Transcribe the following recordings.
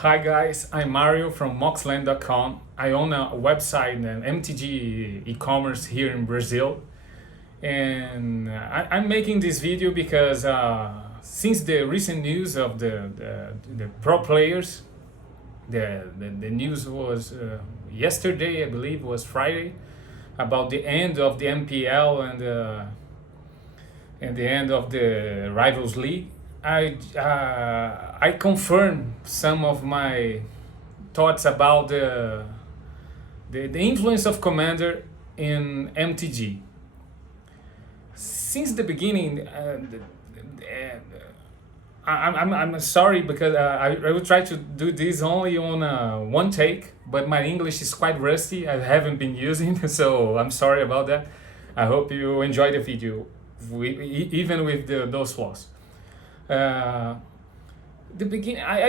Hi guys, I'm Mario from moxland.com. I own a website and MTG e-commerce here in Brazil. And I'm making this video because since the recent news of the pro players, the news was yesterday, I believe was Friday, about the end of the MPL and the end of the Rivals League. I confirm some of my thoughts about the influence of Commander in MTG. Since the beginning, I'm sorry because I will try to do this only on one take, but my English is quite rusty. I haven't been using, so I'm sorry about that. I hope you enjoy the video, even with those flaws. I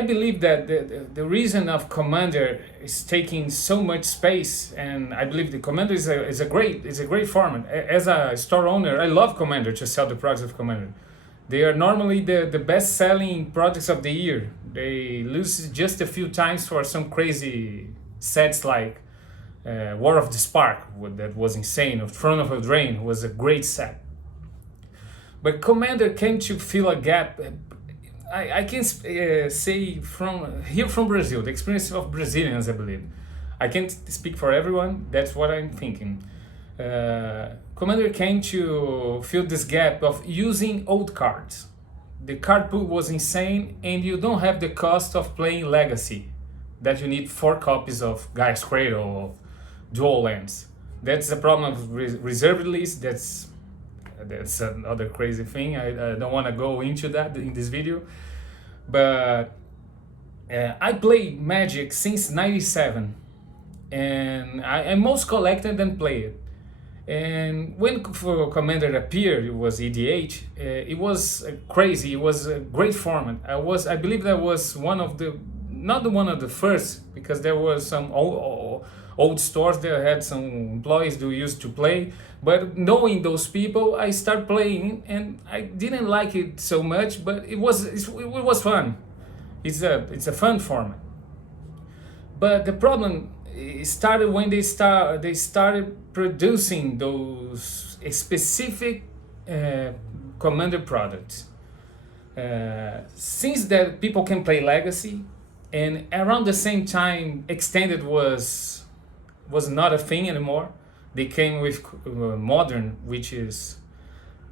believe that the reason of Commander is taking so much space, and I believe the Commander is a great format. As a store owner, I love Commander to sell the products of Commander. They are normally the best selling products of the year. They lose just a few times for some crazy sets like War of the Spark, that was insane. Or Throne of Eldraine was a great set. But Commander came to fill a gap. I can say from Brazil, the experience of Brazilians, I believe. I can't speak for everyone, that's what I'm thinking. Commander came to fill this gap of using old cards. The card pool was insane, and you don't have the cost of playing Legacy, that you need 4 copies of Gaia's Cradle or Dual Lands. That's the problem of reserve release. That's another crazy thing. I don't want to go into that in this video, but I play Magic since '97, and I most collected and played. And when Commander appeared, it was EDH. It was crazy. It was a great format. I believe that was one of the, not the one of the first, because there was some old stores that had some employees who used to play. But knowing those people, I started playing, and I didn't like it so much, but it was fun. It's a fun format. But the problem started when they started producing those specific Commander products. Since that people can play Legacy, and around the same time Extended was not a thing anymore. They came with Modern, which is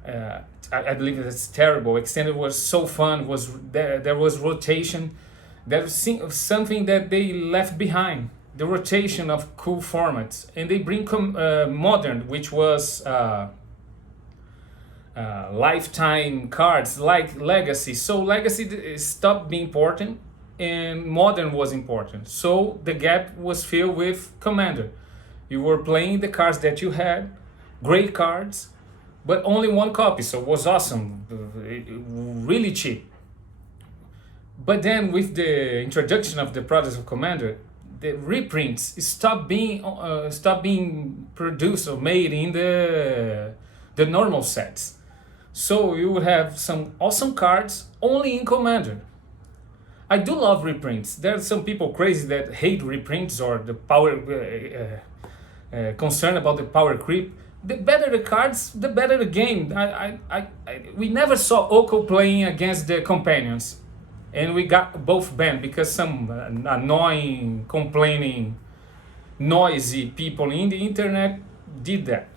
I believe that's terrible. Extended was so fun. There was rotation. There's something that they left behind. The rotation of cool formats, and they bring Modern, which was lifetime cards like Legacy. So Legacy stopped being important, and Modern was important. So the gap was filled with Commander. You were playing the cards that you had, great cards, but only 1 copy, so it was awesome, really cheap. But then with the introduction of the products of Commander, the reprints stopped being produced or made in the normal sets. So you would have some awesome cards only in Commander. I do love reprints. There are some people crazy that hate reprints or the power concern about the power creep. The better the cards, the better the game. We never saw Oko playing against the companions, and we got both banned because some annoying, complaining, noisy people in the internet did that.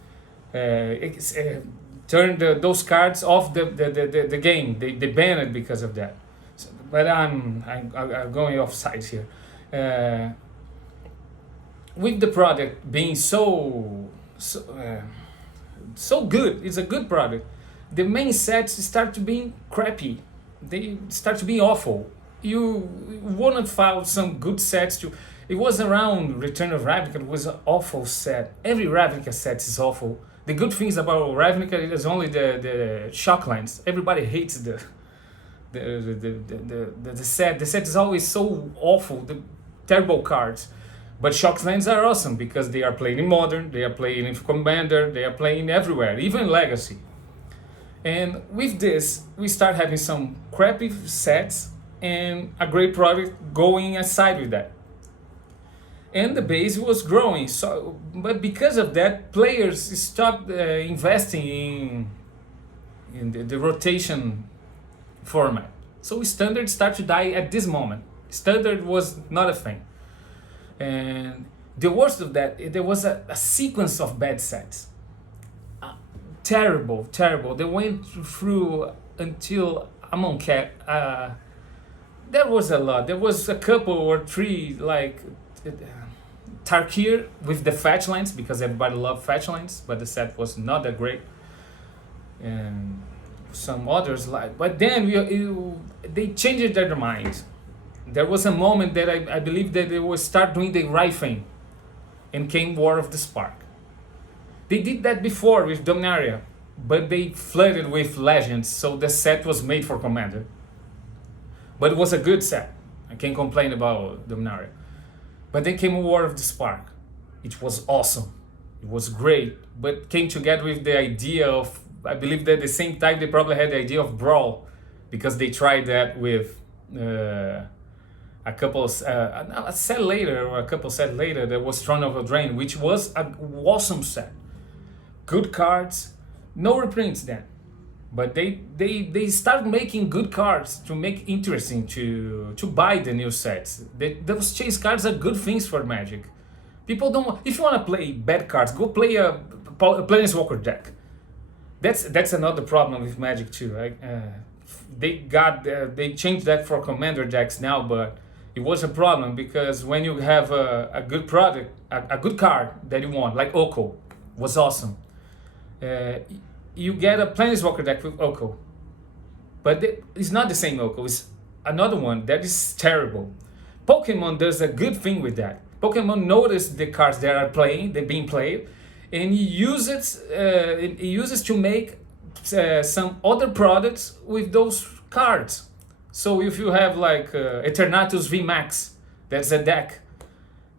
Turned those cards off the game. They banned it because of that. So, but I'm going off sides here. With the product being so good, it's a good product. The main sets start to be crappy. They start to be awful. You wouldn't find some good sets to. It was around Return of Ravnica. It was an awful set. Every Ravnica set is awful. The good things about Ravnica is only the Shocklands. Everybody hates the set. The set is always so awful. The terrible cards. But Shocklands are awesome because they are playing in Modern, they are playing in Commander, they are playing everywhere, even Legacy. And with this, we start having some crappy sets and a great product going aside with that. And the base was growing. So, but because of that, players stopped investing in the rotation format. So standard started to die at this moment. Standard was not a thing. And the worst of that, there was a sequence of bad sets. Terrible, terrible. They went through until Amon Cat. There was a lot. There was a couple or three, like Tarkir with the fetch lands, because everybody loved fetch lands, but the set was not that great. And some others like, but then they changed their mind. There was a moment that I believe that they would start doing the right thing, and came War of the Spark. They did that before with Dominaria, but they flooded with legends, so the set was made for Commander. But it was a good set. I can't complain about Dominaria. But then came War of the Spark. It was awesome. It was great, but came together with the idea of, I believe that at the same time they probably had the idea of Brawl, because they tried that with a couple a set later, or a couple set later, there was Throne of Eldraine, which was an awesome set. Good cards, no reprints then, but they started making good cards to make interesting to buy the new sets. Those chase cards are good things for Magic. People don't. If you want to play bad cards, go play a Planeswalker deck. That's another problem with Magic too. Right? They changed that for Commander decks now, but it was a problem because when you have a good product, a good card that you want, like Oko, was awesome. You get a Planeswalker deck with Oko, but it's not the same Oko. It's another one that is terrible. Pokemon does a good thing with that. Pokemon notices the cards that are they're being played, and he uses to make some other products with those cards. So if you have like Eternatus VMAX, that's a deck,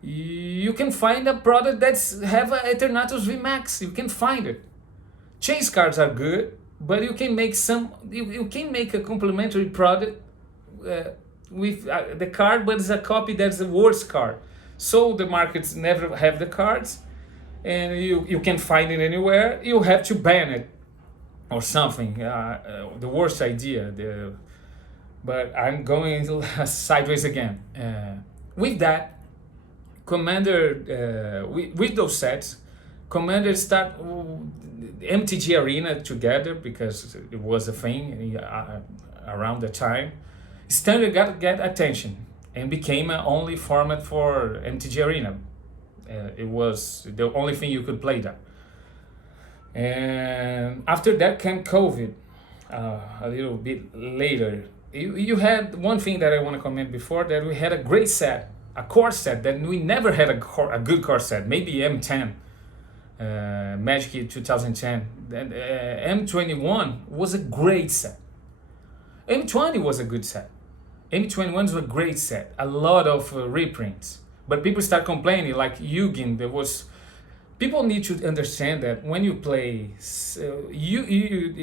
you can find a product that's have a Eternatus VMAX. You can find it. Chase cards are good, but you can make you can make a complementary product with the card, but it's a copy that's the worst card. So the markets never have the cards, and you can find it anywhere. You have to ban it or something. The worst idea. But I'm going sideways again. With that, Commander, with those sets, Commander start MTG Arena together because it was a thing around the time. Standard got attention and became an only format for MTG Arena. It was the only thing you could play there. And after that came COVID, a little bit later. You had one thing that I want to comment before, that we had a great set, a core set, that we never had a good core set, maybe M10, Magic 2010. And M21 was a great set. M20 was a good set. M21 was a great set, a lot of reprints. But people start complaining, like Yugen, there was... People need to understand that when you play,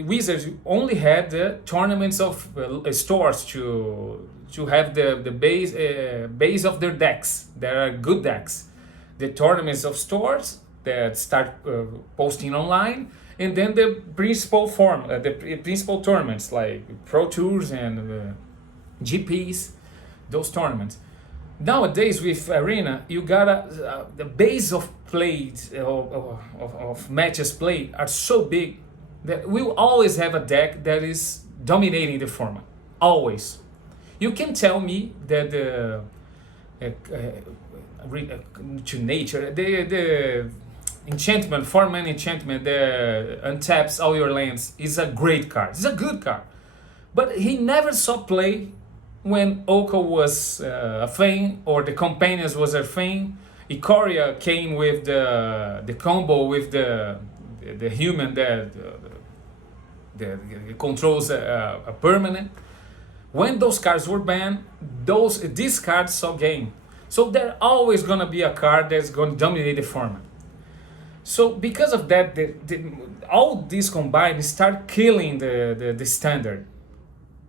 Wizards only had the tournaments of stores to have the base of their decks. There are good decks. The tournaments of stores that start posting online, and then the principal the principal tournaments like Pro Tours and GPs, those tournaments. Nowadays with Arena, you got the base of plays of matches played are so big that we'll always have a deck that is dominating the format. Always. You can tell me that to nature the enchantment, 4-mana enchantment, the untaps all your lands is a great card. It's a good card, but he never saw play when Oko was a thing, or the companions was a thing. Ikoria came with the combo with the human that controls a permanent. When those cards were banned, these cards saw game. So there's always gonna be a card that's gonna dominate the format. So because of that, all these combined start killing the standard.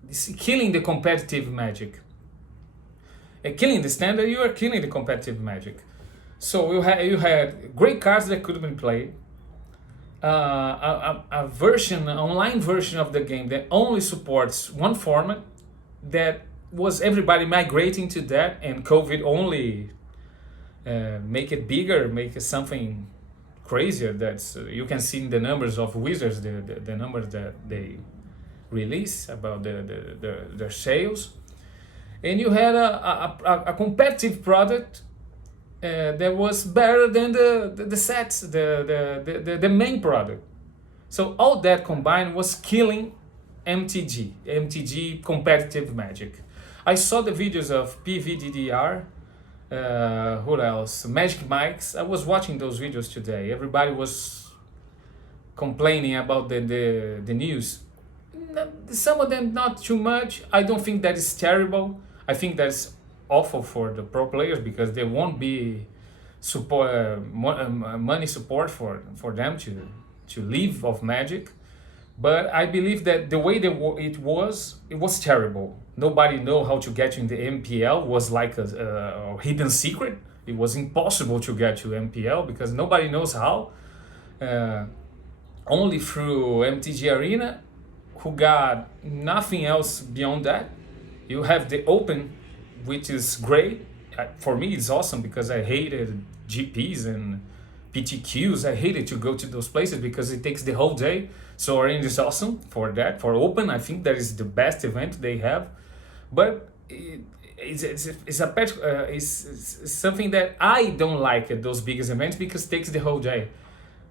it's killing the competitive Magic. Killing the standard, you are killing the competitive Magic. So you had great cards that could have been played, a version, an online version of the game that only supports one format, that was everybody migrating to that, and COVID only make it bigger, make it something crazier. That's you can see in the numbers of Wizards, the numbers that they release about their sales. And you had a competitive product that was better than the sets, the main product. So all that combined was killing MTG competitive Magic. I saw the videos of PVDDR, who else? Magic Mike's. I was watching those videos today. Everybody was complaining about the news. Some of them not too much. I don't think that is terrible. I think that's awful for the pro players because there won't be support, money support for them to live of Magic. But I believe that the way that it was terrible. Nobody know how to get in the MPL. Was like a hidden secret. It was impossible to get to MPL because nobody knows how. Only through MTG Arena, who got nothing else beyond that. You have the Open, which is great. For me, it's awesome because I hated GPs and PTQs. I hated to go to those places because it takes the whole day. So Arena is awesome for that. For Open, I think that is the best event they have. But it's something that I don't like at those biggest events because it takes the whole day.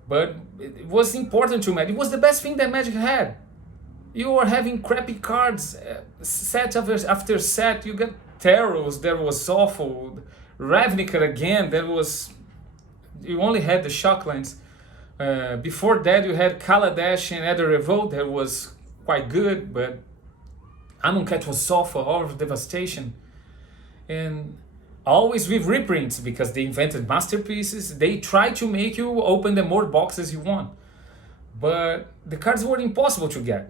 But it was important to Magic. It was the best thing that Magic had. You were having crappy cards, set after set. You got Taros, that was awful. Ravnica again, that was... You only had the Shocklands. Before that, you had Kaladesh and Ether Revolt, that was quite good, but Amonkhet was awful, all of Devastation. And always with reprints, because they invented masterpieces. They try to make you open the more boxes you want. But the cards were impossible to get.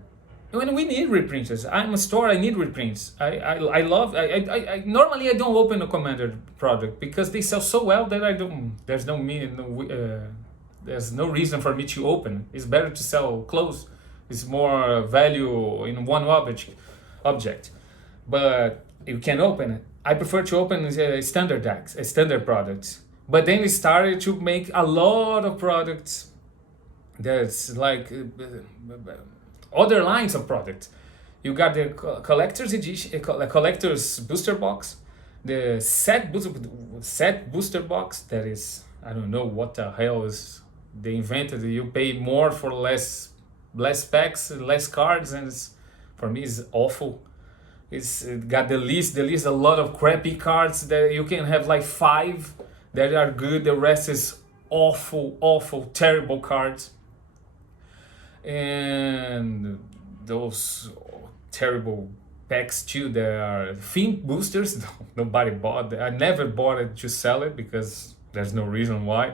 When we need reprints, I'm a store. I need reprints. I love. Normally I don't open a Commander product because they sell so well that I don't. There's no there's no reason for me to open. It's better to sell close. It's more value in one object. But you can open it. I prefer to open standard decks, standard products. But then we started to make a lot of products. That's like. Other lines of products. You got the collector's edition, collector's booster box, the set booster box. That is, I don't know what the hell is they invented. You pay more for less packs, less cards, and for me it's awful. It got the list a lot of crappy cards that you can have like 5 that are good. The rest is awful, terrible cards. And those terrible packs too, there are theme boosters. Nobody bought it. I never bought it to sell it because there's no reason why.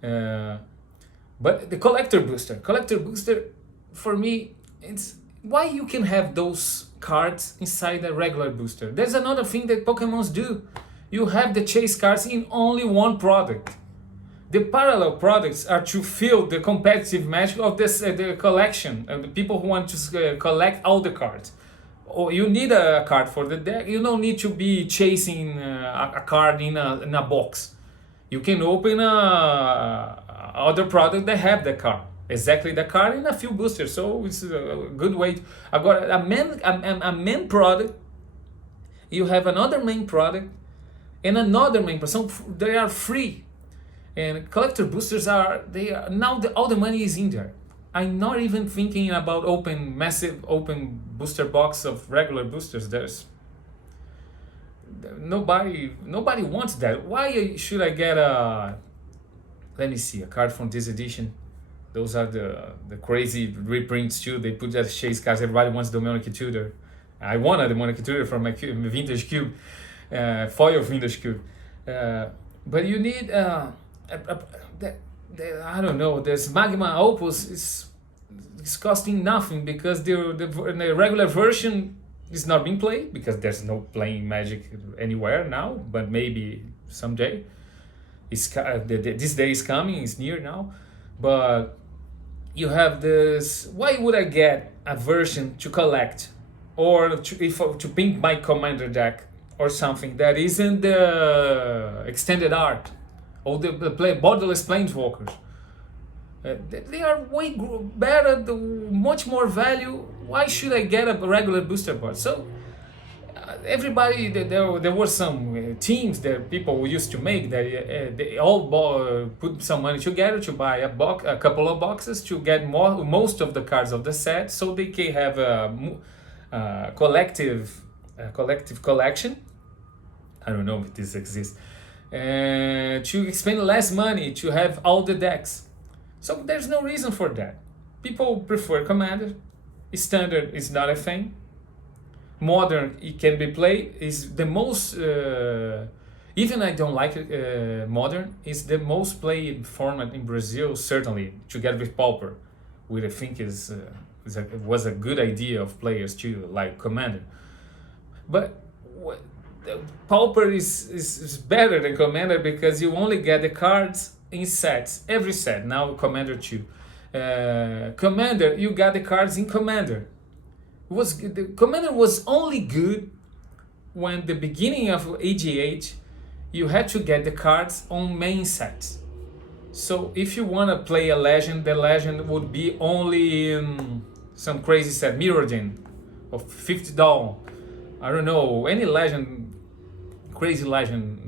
But the collector booster for me, it's why you can have those cards inside a regular booster. There's another thing that Pokemons do. You have the chase cards in only one product. The parallel products are to fill the competitive Magic of the collection, the people who want to collect all the cards. Or you need a card for the deck. You don't need to be chasing a card in a box. You can open other product that have the card, exactly the card in a few boosters. So it's a good way. I got a main product. You have another main product and another main product. So they are free. And collector boosters are now all the money is in there. I'm not even thinking about massive open booster box of regular boosters. There's nobody wants that. Why should I get let me see, a card from this edition? Those are the crazy reprints too. They put that chase cards. Everybody wants the Monarchy Tutor. I wanted the Monarchy Tutor from my vintage cube, foil vintage cube. But you need I don't know. This Magma Opus is costing nothing because the regular version It's not being played because there's no playing Magic anywhere now, but maybe someday. This day is coming, it's near now. But you have this. Why would I get a version to collect, or to pimp my commander deck, or something that isn't the extended art, or the borderless planeswalkers? They are way better, much more value. Why should I get a regular booster board? So everybody, there were some teams that people used to make that they all put some money together to buy a couple of boxes to get most of the cards of the set, so they can have a collective collection. I don't know if this exists. To spend less money to have all the decks. So there's no reason for that. People prefer Commander. Standard is not a thing. Modern, it can be played, is the most, even I don't like Modern, is the most played format in Brazil, certainly, together with Pauper, which I think was a good idea of players too, like Commander. But Pauper is better than Commander because you only get the cards in sets, every set, now Commander 2. Commander, you got the cards in Commander. The Commander was only good when the beginning of AGH you had to get the cards on main sets. So if you want to play a legend, the legend would be only in some crazy set, Mirrodin of $50. I don't know, any legend, crazy legend.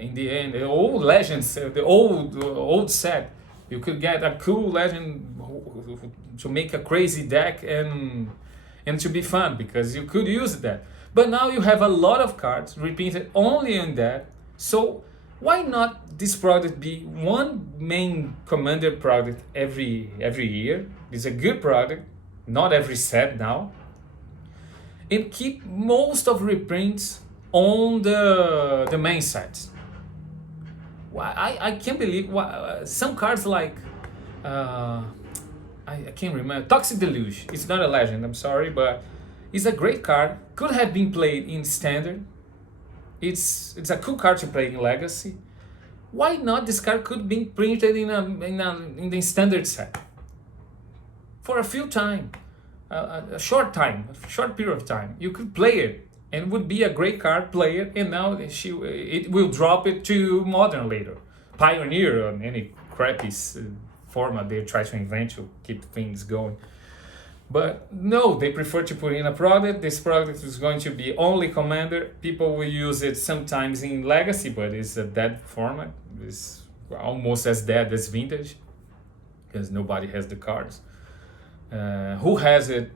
In the end, the old legends, the old set, you could get a cool legend to make a crazy deck and to be fun because you could use that. But now you have a lot of cards repeated only on that. So why not this product be one main Commander product every year? It's a good product, not every set now, and keep most of reprints on the main sets. I can't believe some cards like I can't remember, Toxic Deluge. It's not a legend, I'm sorry, but it's a great card. Could have been played in Standard. It's a cool card to play in Legacy. Why not this card could be printed in the Standard set for a few time, a short period of time. You could play it and would be a great card, player, and now it will drop it to Modern later. Pioneer on any crappy format they try to invent to keep things going. But no, they prefer to put in a product. This product is going to be only Commander. People will use it sometimes in Legacy, but it's a dead format. It's almost as dead as Vintage because nobody has the cards. Who has it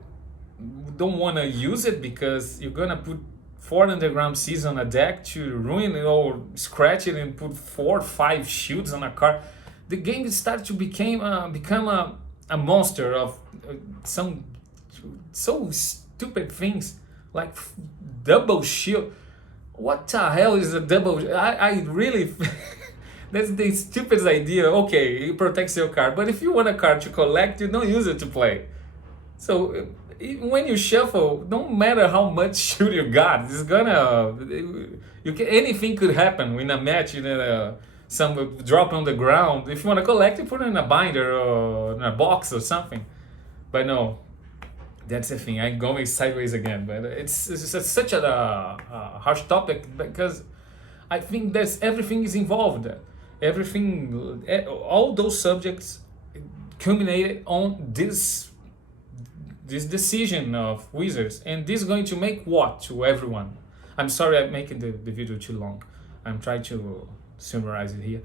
don't want to use it because you're gonna put 4 Underground Seas on a deck to ruin it or scratch it and put 4 or 5 shields on a card. The game starts to become a monster of some so stupid things like double shield. What the hell is a double? I really that's the stupidest idea. Okay, it protects your card, but if you want a card to collect, you don't use it to play. So when you shuffle, no matter how much shield you got, it's gonna anything could happen in a match. Some drop on the ground. If you want to collect, you put it in a binder or in a box or something. But no, that's the thing. I'm going sideways again. But it's such a harsh topic because I think everything is involved. Everything, all those subjects culminated on this decision of Wizards, and this is going to make what to everyone. I'm sorry I'm making the video too long. I'm trying to summarize it here.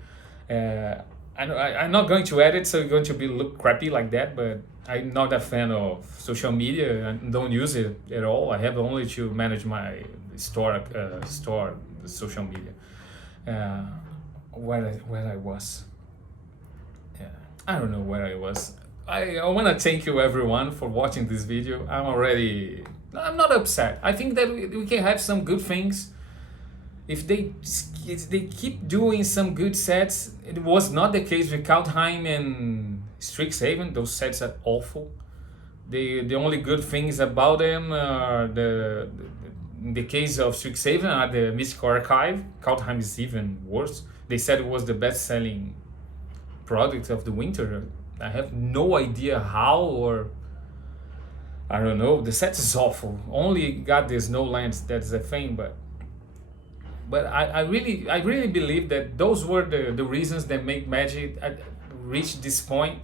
I'm not going to edit, so it's going to look crappy like that, but I'm not a fan of social media. I don't use it at all. I have only to manage my store social media. Where I was. I don't know where I was. I want to thank you everyone for watching this video. I'm not upset. I think that we can have some good things. If they keep doing some good sets, it was not the case with Kaldheim and Strixhaven. Those sets are awful. The only good things about them are in the case of Strixhaven, the Mystical Archive, Kaldheim is even worse. They said it was the best-selling product of the winter. I have no idea how, or I don't know. The set is awful. Only got the Snowlands, that's the thing, but I really believe that those were the reasons that make Magic reach this point,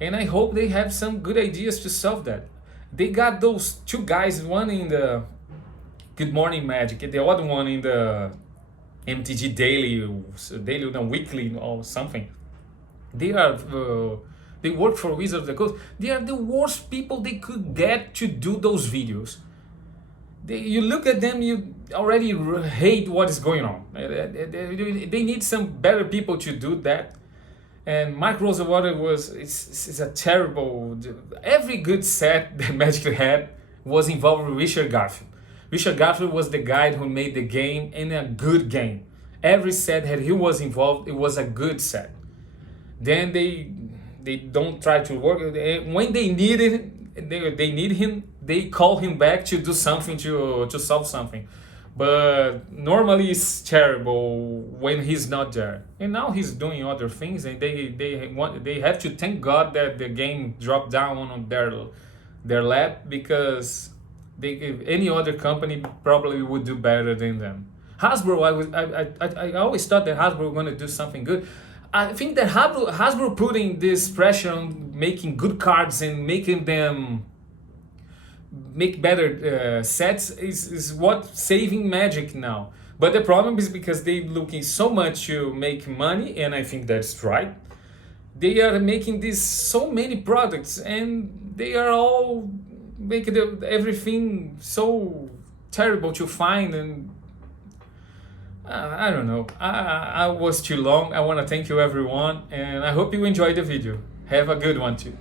and I hope they have some good ideas to solve that. They got those two guys, one in the Good Morning Magic, and the other one in the MTG Daily, no, Weekly or something. They are they work for Wizards of the Coast. They are the worst people they could get to do those videos. You look at them, you already hate what is going on. They need some better people to do that. And Mike Rosewater is a terrible. Every good set that Magic had was involved with Richard Garfield. Richard Garfield was the guy who made the game, and a good game. Every set that he was involved, it was a good set. Then they don't try to work. When they need it, they need him, they call him back to do something, to solve something. But normally it's terrible when he's not there. And now he's doing other things, and they have to thank God that the game dropped down on their lap, because any other company probably would do better than them. Hasbro, I always thought that Hasbro was going to do something good. I think that Hasbro putting this pressure on making good cards and making them make better sets is what saving Magic now. But the problem is because they're looking so much to make money, and I think that's right. They are making so many products, and they are all making everything so terrible to find, and I don't know. I was too long. I want to thank you everyone, and I hope you enjoyed the video. Have a good one too.